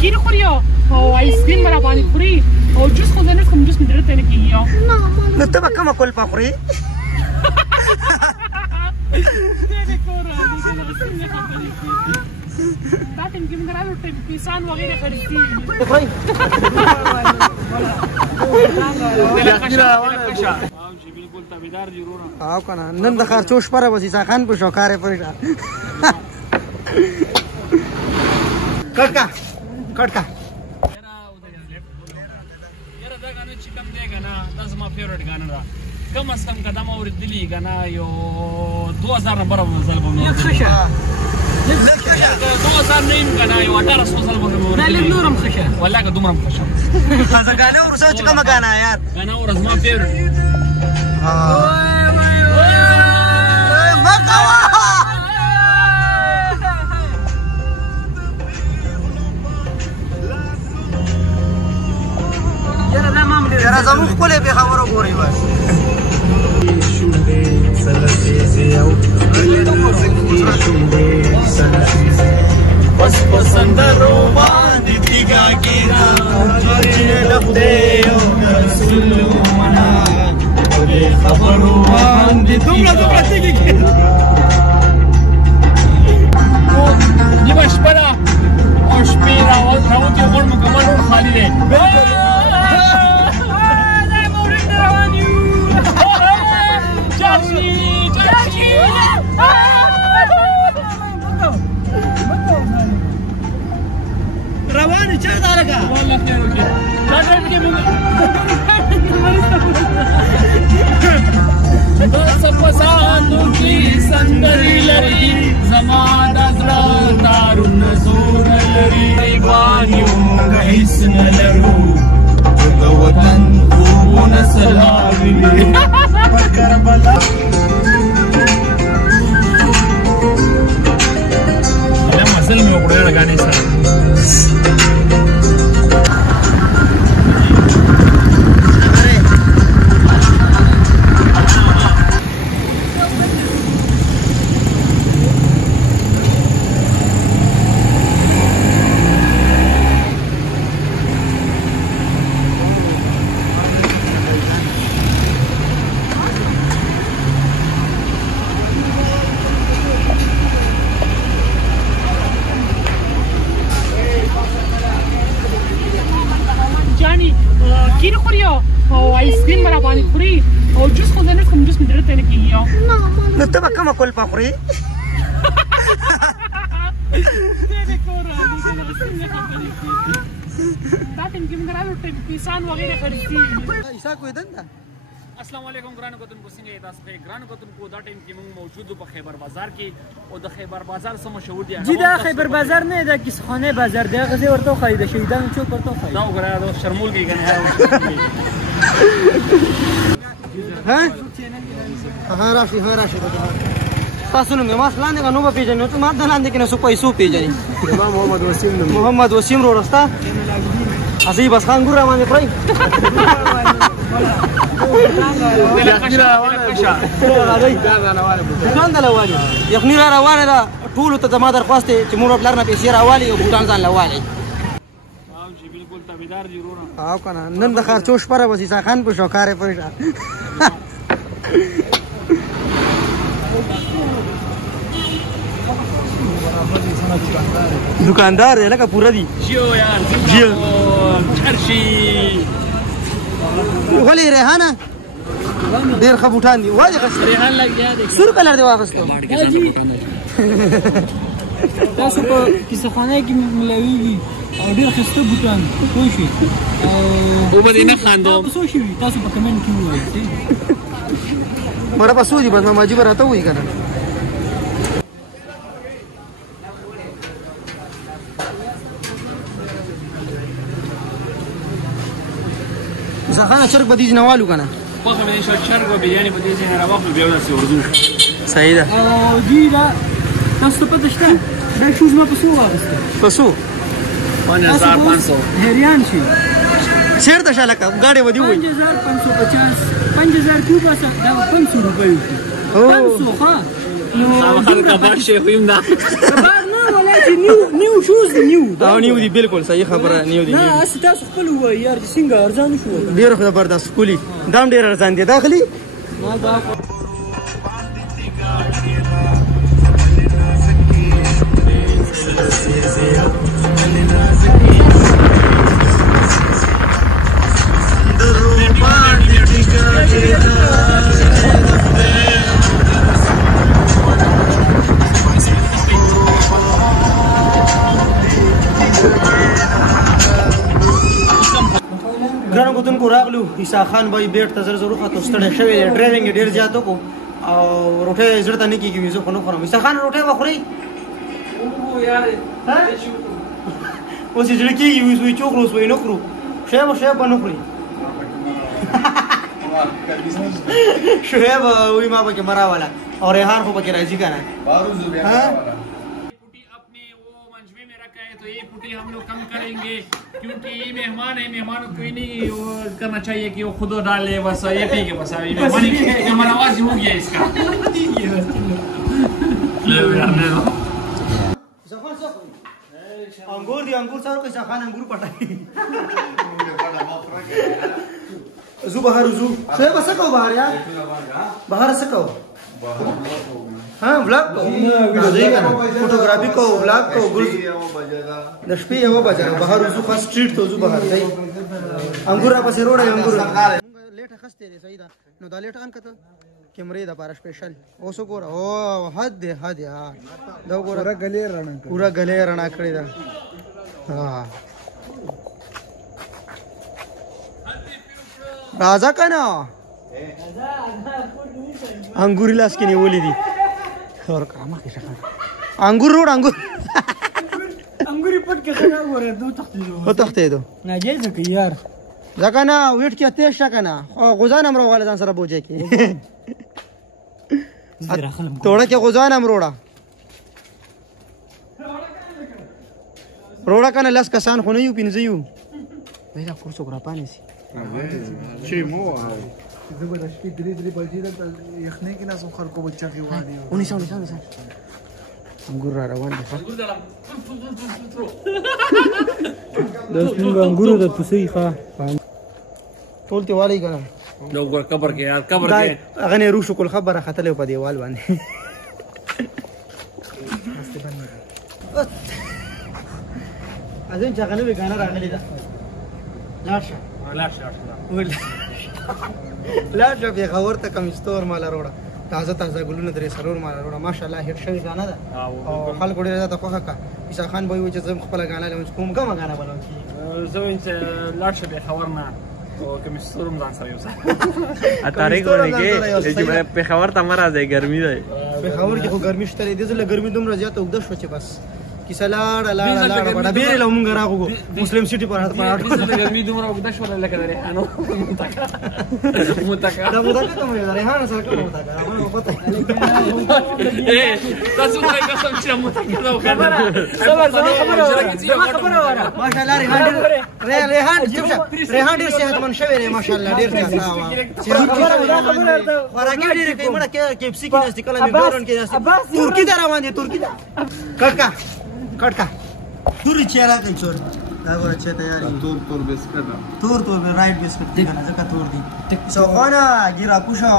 کیر خوري او آیسکریم را باندې خوري او جوس خو نه کوم جوس مې درته نه کیږي نو ته به کومه کول پخوري بعدين جبنا له البيسان وغيره خريجين بالکل تابعدار دي ورونه او کنه نن د خرچوش پر وسی خان په شوکارې پرېښه کټکا یاره دا غانه چې کوم دی کنه دا زما فیوریټ غانه ده کم از کم قدم اوریدلی کنه یو 2000 نمبر مزل بونه دوه نیم کنه یو 1800 سال به دا لږ نورم خشه والله که دومره خشه خزګانه ورسو چې کومه غانا یار غانا ورځ ما پیر یاره دا مام دې یاره زموږ خپلې به خبرو ګوري بس بس پسندرو باندې دیګا کینا چې لخته یو رسول منا ولې خبرو باندې دومره دیګا کینا نیمه شپه ده او شپې راوتې غوړ مکمل ټول خالي دی رواني چا دارګه والله خیر وکړي دا ټول کې موږ دا سپسانو کې سندري لري زما د زړه دارونه زور لري ایوانیو هیڅ نه لرو د وطن خوبونه سلامي په کربلا دا مسل مې وکړه غانې سره کیر خوري او آیسکریم را باندې خوري او جوس خو نه کوم جوس مې درته نه کیږي نو ته به کومه کول پخوري بعدين جبنا له البيسان وغيره خريجين ایسا کوئی دنده السلام علیکم ګرانو کتونکو څنګه یې تاسو ښه ګرانو کتونکو دا ټایم کې موږ موجود په خیبر بازار کې او د خیبر بازار څه مشهور دي جی دا خیبر بازار نه دا کیسخانه بازار دی غزه ورته خای د شهیدانو چوک ورته خای دا وګورئ دا شرمول کې کنه ها راشي تاسو نو ما لاندې غنو په پیژنې ته ما د لاندې کې نو پیسو پیژنې محمد وسیم رو رستا اسی بس خان ګور باندې پرای یخنی را روانه ده ټولو ته زما درخواست چې مور پلار نه پیسې راوالي او بوټان ځان لوالي بالکل تابعدار دي ورونه او کنه نن د خرچوش پر وسی خان په شوکارې پرېښه दुकानदार है लगा पूरा दी जियो यार जियो चर्ची वली रेहाना देर खबुठान दी वाजे खस रेहान लग गया देख 100 रुपए लड़ दे वापस तो जी تاسو په کیسخانه کې ملويږي او ډیر خسته بوتان کوشي او باندې نه خاندو تاسو شي تاسو په کمنټ کې وایي مړه پسو دي بس ما ماجی براته وای کنه زخانه چرګ بدیز نوالو کنه په خو نه چرګ او بریاني بدیز نه راوخلو بیا ورسې ورزو صحیح ده او دی دا تاسو په دشته دا شوز ما پسو واغسته پسو 5500 هریان شي شیر د شاله کا گاډي ودی وای 5550 5000 کو بس دا 500 روپے او 500 ها نو خلک باشه خو یم دا بار نو ولای نیو شوز نیو او نیو دی بالکل صحیح خبره نیو دی نه اسی تاسو خپل وای یار څنګه ارزان شو ډیر زبردست کولی دام ډیر ارزان دي داخلي ما دا ګرانو کتونکو راغلو عیسی خان بھائی بیټ ته زر زر وخته ستړی شوی دی ډرایوینګ ډېر زیات وکړو او روټۍ زړه ته نه کېږي زه خو نه خورم عیسی خان روټۍ به خورئ اوس یې زړه کېږي وایي چې وخورو اوس وایي نه خورو شیب به نه خوري شعیب وایي ما پکې مراوله او ریحان خو پکې راځي که نه तो ये पुटी हम लोग कम करेंगे क्योंकि ये मेहमान है मेहमान को कोई नहीं वो करना चाहिए कि वो खुद डाले बस ये ठीक है बस अभी मेहमान आवाज हो गया इसका अंगूर दी अंगूर सारो कैसा खान अंगूर पटाई जू बाहर जू से बस को बाहर यार बाहर से को हाँ ब्लॉग को फोटोग्राफी को ब्लॉग को दशपी है वो बजा बाहर उसको फर्स्ट स्ट्रीट तो जो बाहर गई अंगूर आप से रोड है अंगूर लेट खस्ते रे सही दा नो दा लेट अन कत कैमरे दा पार स्पेशल ओ सो गोरा ओ हद यार दा गोरा पूरा गले रणा कड़ी दा हां राजा का ना अंगूरी लास की नहीं बोली थी और काम के शक्ल अंगूर रोड अंगूर अंगूरी पट के खड़ा हो रहे दो तख्ते दो नाजायज है यार जकाना वेट के तेज शकाना गुजान हमरो वाले जान सरा बोझे की तोड़ा के गुजान हम रोड़ा का लस कसान खो नहीं पिनजियू मेरा कुर्सो करा पानी सी شي مو زبردشتی دری بلجی دا یخنی کی ناس خلکو بچاخي وانی ونیسا انګور را روان دي دوست موږ انګورو د پسې ښه ټول ته والی کنه لو ګور قبر کې یار قبر کې هغه نه روشو کول خبره خطلې په دیوال باندې اذن څنګه به غانا راغلی دا لاشه به خبر ته کم استور مال روړه تازه ګلونه درې سرور مال روړه ماشاءالله هیڅ شوی غانا ده او خلک ډېر زیاته خوښه کا عیسی خان به وي چې زم خپل غانا لمس کوم کومه غانا بلون کی زوین چې لاشه به خبر نه او کم استور ځان سره یو څه اتارې کوي چې په خبر ته مرزه ګرمي ده په خبر کې خو ګرمي شته دي زله ګرمي دومره زیاته وګد شو چې بس کیسه لاړه بڑا بیره لوم غراغو مسلم سیټي پر ګرمي دومره وګد شو لکه ریحانو متکا دا متکا کوم دی ریحان سره کوم متکا ما پته تاسو ته قسم چې متکا دا خبره ماشاءالله ریحان ډیر صحتمند شوی دی ماشاءالله ډیر ښه خوراکي ډیر کوي مړه کې پسی کې نستې کله میګورن کې نستې ترکی دا روان دي ترکی دا کټکا توري چیرې کوي څور دا ګور چې تیاری تور بسکټ تور به رائټ بسکټ دی کنه ځکه تور دی سوخانه ګیرا کوشا